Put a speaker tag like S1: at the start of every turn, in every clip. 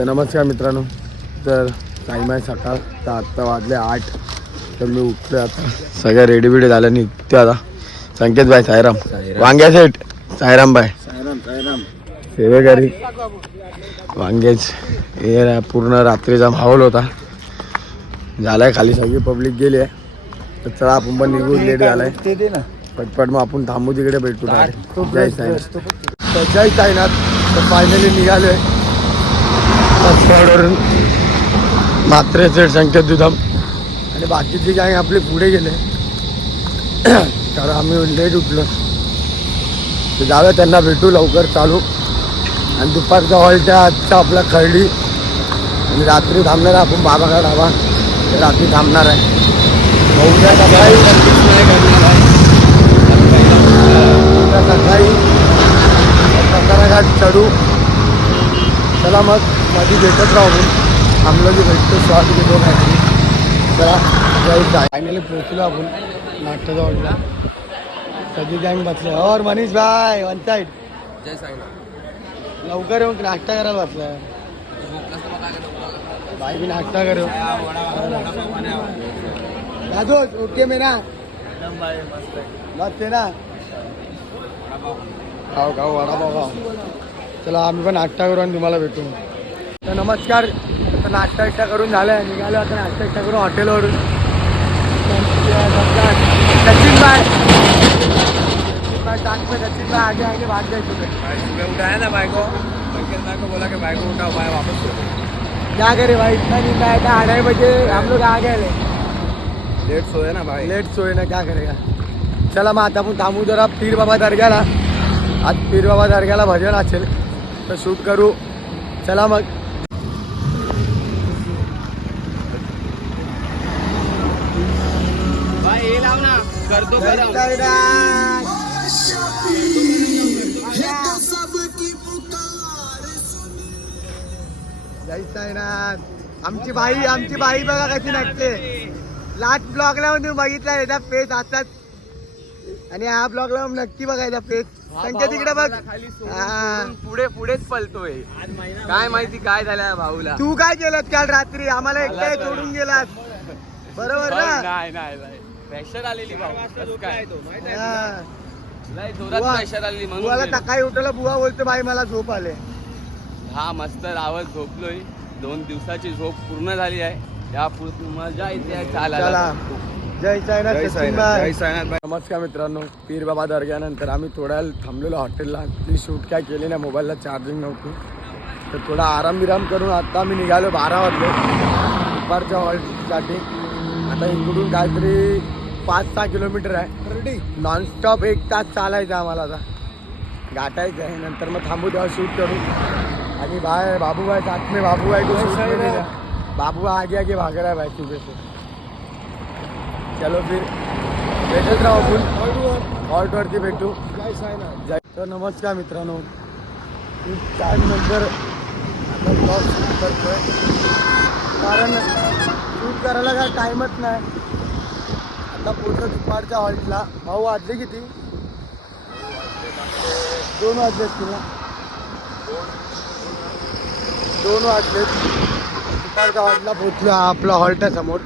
S1: तर नमस्कार मित्रांनो. तर टाईम आहे सकाळ. तर आत्ता वाजले आठ. तर मी उठलो आता. सगळ्या रेडी बिडी झाल्या निघतो आता. संकेत भाई सायराम वांग्या सेठ सायराम भाई. सेवेकरी. वांग्याच. हे पूर्ण रात्रीचा माहोल होता. झालाय खाली सगळी पब्लिक गेली आहे तर चला आपण पण निघून लेट झालाय. पटपट मग आपण थांबू तिकडे भेटू. जय साईनाथ. जय साईनाथ. तर फायनली निघालोय. बसवाडवरून मात्रे सेठ संकेत दुधाम. आणि बाकीची काही आपले पुढे गेले. तर आम्ही लेट उठलो. तर जाव्या त्यांना भेटू लवकर चालू. आणि दुपारचा हॉलच्या आजचा आपला खर्डी. आणि रात्री थांबणार आहे आपण बाबाकडे ढाबा रात्री थांबणार आहे बघूया आता काय उद्या सकाळी घाट चढू चला मग मध्ये भेटत राहू आपण थांबलो की भेटतो स्वाद घेतो काहीतरी चला जाऊ फायनली पोचलो आपण नाट्यजवळला सगळी गँग बसले और मनीष भाई वन साईड
S2: जय साईनाथ
S1: लवकर येऊन नाश्ता करायला बसलाय भाई भी नाश्ता करो. दादू ओके में ना मस्त आहे. ना? खाऊ खाऊ वडापाव खाऊ चला आम्ही पण नाश्ता करू आणि तुम्हाला भेटू. तर नमस्कार आता नाश्ता इष्टा करून झालं निघालो आता नाश्ता इष्टा करू हॉटेलवरून. सचिन भाई आगे आगे भाग जायचं
S2: उठाया ना भाई को संकेत भाई को बोला कि भाई को उठाओ भाई वापस
S1: क्या करे भाई इतना नहीं था था अढ़ाई बजे हम लोग आ गए
S2: लेट सोए ना भाई.
S1: लेट सोए ना क्या करेगा? चला मग आता आपण थांबू जरा पीर बाबा दर्ग्याला आज पीर बाबा दर्ग्याला भजन असेल. तर शूट करू. चला मग.
S2: भाई ये लाव ना. कर दो
S1: जय साईनाथ. आमची बाई आमची बाई बघा कशी नाचते. लास्ट ब्लॉगला तुम्ही बघितला याचा फेस असाच आणि हा ब्लॉगला नक्की बघायचा फेस संख्या तिकडे बघ. हा.
S2: पुढे पुढेच पलतोय. काय माहिती काय झालं भाऊला.
S1: तू काय केलं काल रात्री? आम्हाला एकटा सोडून गेलास. बरोबर ना?
S2: नाही नाही नाही. प्रेशर आलेली
S1: हा. बुवाला
S2: गेलो.
S1: सकाळी उठवलं बुवा बोलतो बाई मला झोप आले.
S2: हा मस्त रावत झोपलोय. दोन दिवसाची झोप पूर्ण झाली आहे. या पूर्ण मजा येते
S1: चला. जय साईनाथ भाई
S2: साईनाथ
S1: नमस्कार मित्रांनो पीर बाबा दर्ग्यानंतर आम्ही थोड्या थांबलेलो हॉटेलला. ती शूट काय केली नाही मोबाईलला चार्जिंग नव्हती. तर थोडा आराम विराम करून आता आम्ही निघालो बारा वाजले. दुपारच्या हॉलसाठी आता इकडून काहीतरी पाच सहा किलोमीटर आहे. नॉनस्टॉप एक तास चालायचं आहे आम्हाला आता. गाठायचं आहे नंतर मग थांबू तेव्हा शूट करू. आणि भाई बाबू भाई साथ में बाबू भाई को. बाबू आगे आगे भाग रहा है भाई सुबह से चलो फिर। भेटत राहू आपण. हॉल्टवरती भेटू. जय तर नमस्कार मित्रांनो. खूप टाईम नंतर आता ब्लॉग शूट करतोय. कारण शूट करायला काय टाईमच नाही. आता पोचलो दुपारच्या हॉल्टला भाऊ वाजले किती? दोन वाजले तुला दोन वाजलेत. दुपारच्या हॉल्टला पोचलो आपला हॉल्ट आहे समोर.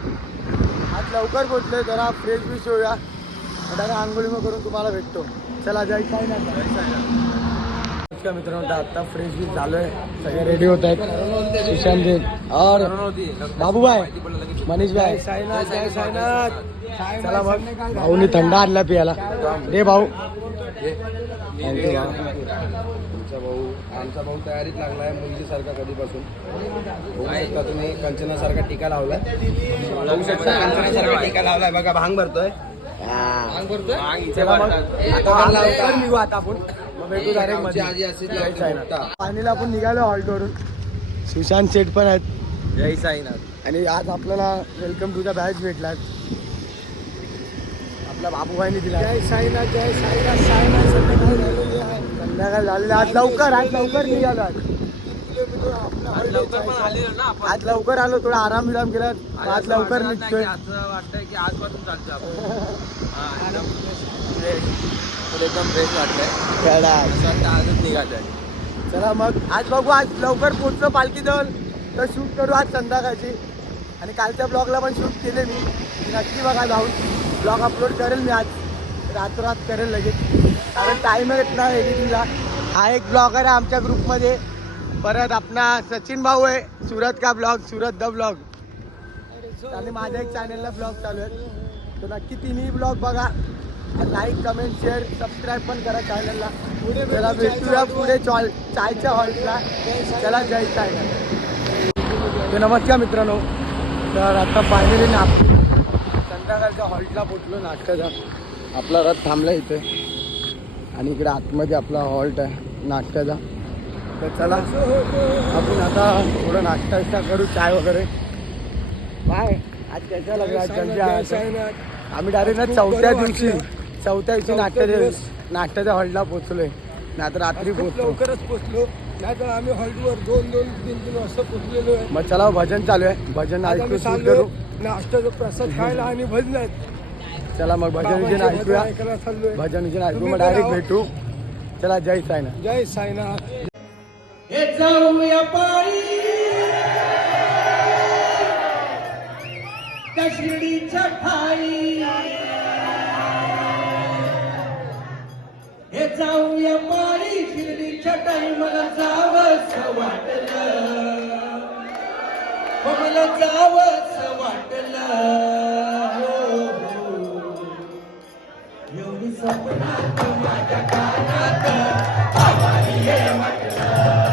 S1: लवकर पोचलोय जरा फ्रेश बिश होऊया. आता आंघोळी मग करून तुम्हाला भेटतो. चला जय काय नमस्कार मित्रांनो तर आता फ्रेश बिश झालोय. सगळे रेडी होत आहेत. सुशांत और बाबू भाई मनीष भाई चला मग. भाऊनी थंडा आणला पियाला. दे भाऊ. Thank you, भाऊ.
S2: आमचा भाऊ तयारीत लागलाय मुलगीसारखा कधीपासून. बघू शकता तुम्ही कंचनासारखा टीका लावलाय. बघू शकता कंचनासारखा टीका लावलाय. बघा भांग भरतोय.
S1: हा. निघू आता आपण.
S2: आमची
S1: आपण निघालो हॉल्टवरून सुशांत शेठ पण आहेत.
S2: जय साईनाथ.
S1: आणि आज आपल्याला वेलकम टू द बॅच भेटला आपल्या बाबूभाईने दिला. जय साईनाथ जय साईनाथ साईनाथ संध्याकाळ झालेली आज लवकर आज लवकर निघालो आज. आज लवकर आलो थोडा आराम विराम केला आज लवकर निघतोय.
S2: असं वाटतंय की आजपासून चालतो आपण. हा, एकदम fresh. थोडं एकदम फ्रेश वाटतंय. आजच
S1: चला मग आज बघू आज लवकर पोचलो पालखी जवळ. तर शूट करू आज संध्याकाळची. आणि कालच्या ब्लॉगला पण शूट केले मी. नक्की बघा जाऊन. ब्लॉग अपलोड करेल मी आज. रातोरात करेल लगेच. कारण टाईमच येत नाही एडिटिंगला. हा एक ब्लॉगर आहे आमच्या ग्रुपमध्ये परत आपला सचिन भाऊ आहे. सुरत का ब्लॉग सुरत द ब्लॉग आणि माझ्या एक चॅनलला ब्लॉग चालू आहे. तर नक्की तिन्ही ब्लॉग बघा. लाईक कमेंट शेअर सबस्क्राईब पण करा चॅनलला त्याला भेटूया पुढे चॉल चायच्या हॉलला त्याला जय चाय तर नमस्कार मित्रांनो. तर आता फायनली ना संध्याकाळच्या हॉल्टला पोचलो नाटकाचा आपला रथ थांबला इथे. आणि इकडे आतमध्ये आपला हॉल्ट आहे नाटकाचा तर चला आपण आता थोडं नाश्ता बिष्टा करू चाय वगैरे. बाय. आज त्याच्या लागला? आम्ही डायरेक्ट ना चौथ्या दिवशी चौथ्या दिवशी नाट्याच्या नाट्याच्या हॉलला पोचलोय. नाही आता रात्री पोचलो.
S3: लवकरच पोचलो. नाही तर आम्ही हॉल्टवर दोन दोन तीन तीन वाजता पोचलेलो आहे.
S1: मग चला भजन चालू आहे. भजन ऐकू करू.
S3: नाश्त्याचा प्रसाद खायला आणि भजनात.
S1: चला मग भजन विजन ऐकूया. भजन विजन ऐकू मग डायरेक्ट. भेटू. चला जय साईना
S3: जय साईनाथ.
S2: हे जाऊया पायी त्या शिर्डीच्या ठाई हे जाऊया पायी शिर्डीच्या ठाई मला हो वाटलं एवढी स्वप्नात माझ्या कानात आवाज म्हटलं.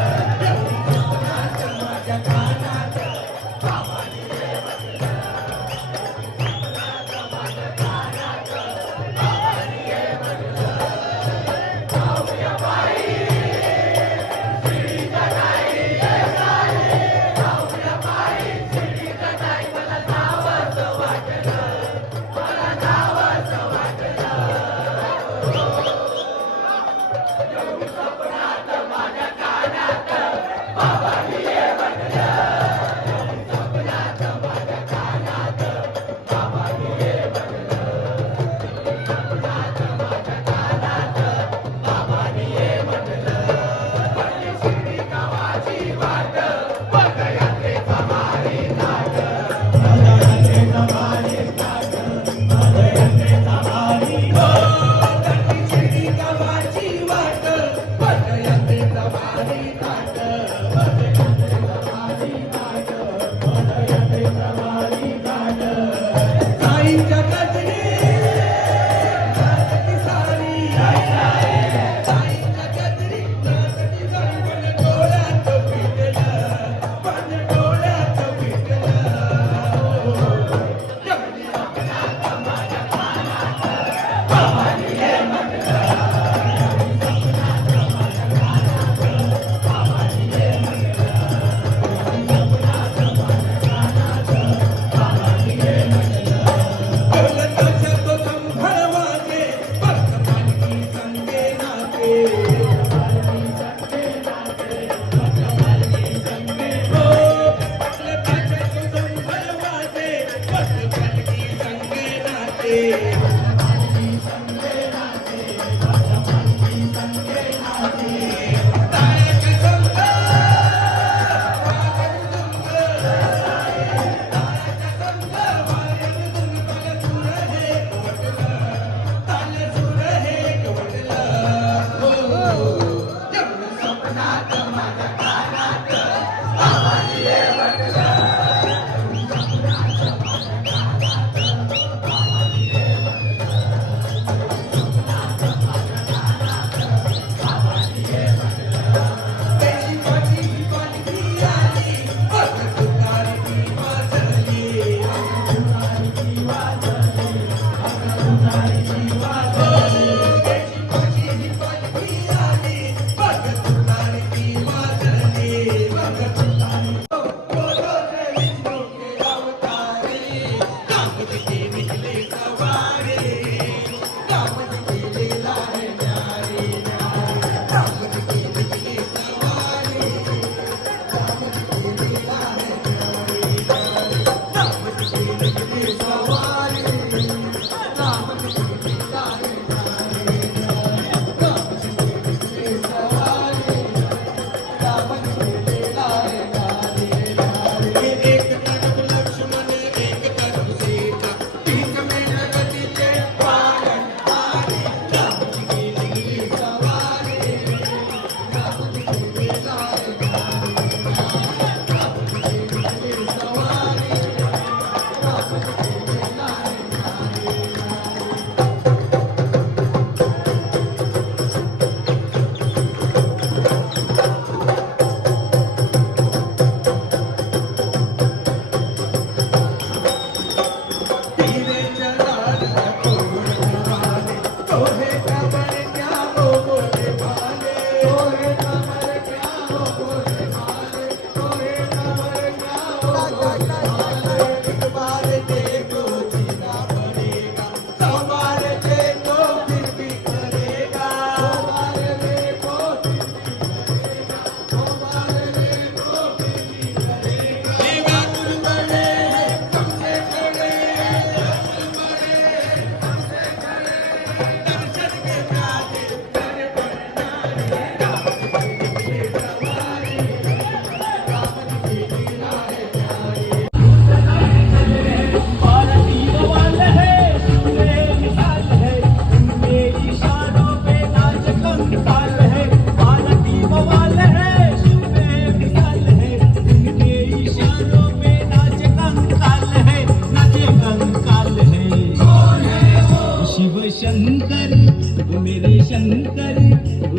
S2: शंकर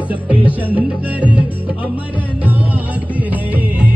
S2: सबके शंकर अमरनाथ है।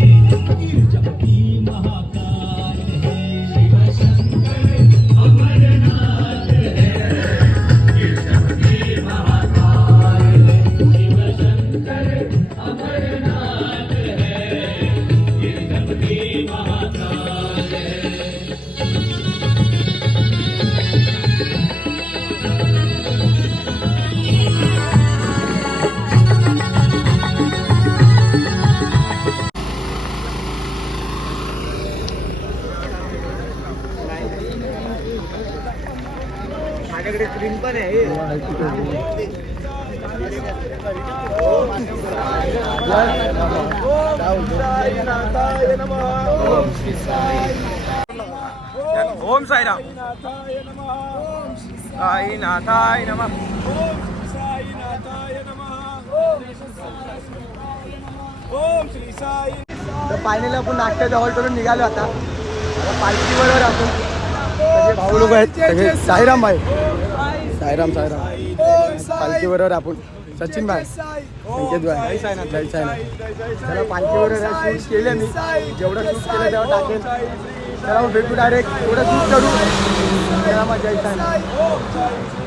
S1: ओम साईराम. साईनाथाय नम.
S3: ओम श्री साई
S1: तर फायनली आपण नाश्त्याच्या हॉलकडून निघालो आता. आता पालखीबरोबर आपण सगळे भाऊ लोक आहेत सगळे साईराम भाई साईराम साईराम. पालखीबरोबर आपण सचिन भाई. संकेत भाई. जय साईनाथ त्याला पालखीबरोबर शूट केले मी. जेवढं शूट केलं तेव्हा टाकेल. त्याला भेटू डायरेक्ट तेवढं शूट करू. त्याला मग जय साईनाथ.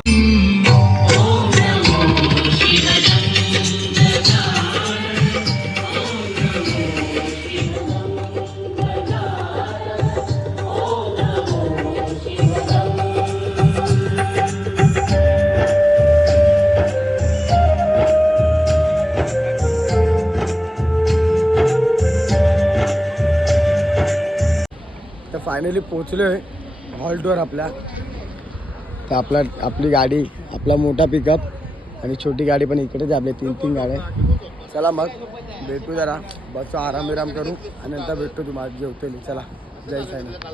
S1: फायनली पोचलो आहे हॉल्टवर आपल्या. तर आपला आपली गाडी आपला मोठा पिकअप आणि छोटी गाडी पण इकडेच आपल्या तीन तीन गाड्या. चला मग भेटू जरा. बसचा आराम विराम करू आणि नंतर भेटतो तुम्हाला जेवतेली. चला जय साईनाथ.